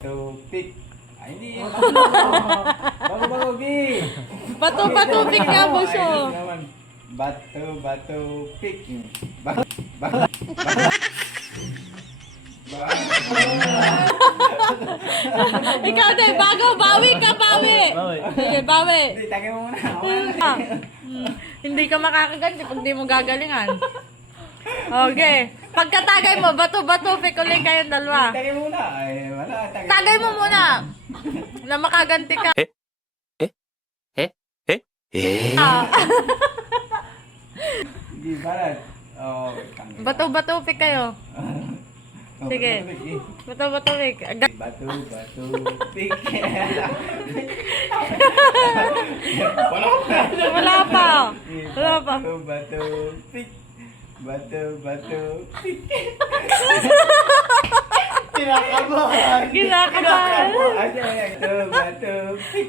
Tupik. Ay, hindi. Bago, B. Bato, pick nga mo siya. Ayos naman. Bato, pik. Ikaw din, bago, bawi ka, bawi. Sige, bawi. Hindi, tagay mo muna. Hindi ka makakaganti pag di mo gagalingan. Okay. Pagkatagay mo, bato, pick ulit kayong dalawa. Tagay mo muna. Ay, wala. Tagay mo muna. Na makaganti ka. Hindi, balat. Oh, Bato, pick kayo. Sige. Bato, pick. Bato, pik. Wala pa. Bato, pik. Bato, pik. Kinakabahan. Kinakabahan. Bato, pik.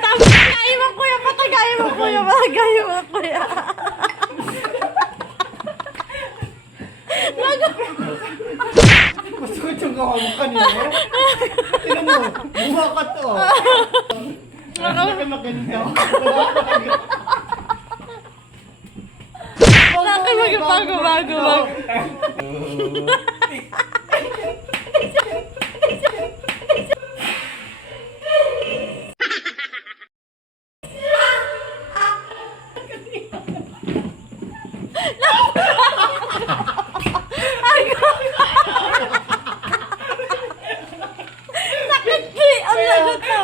Patagay mo, kuya. Patagay mo, kuya. Gusto ko itong gawa mo kanina. Tignan mo, buha ka to. Hindi ka maganito. Bago. Sakit, ang lagot to.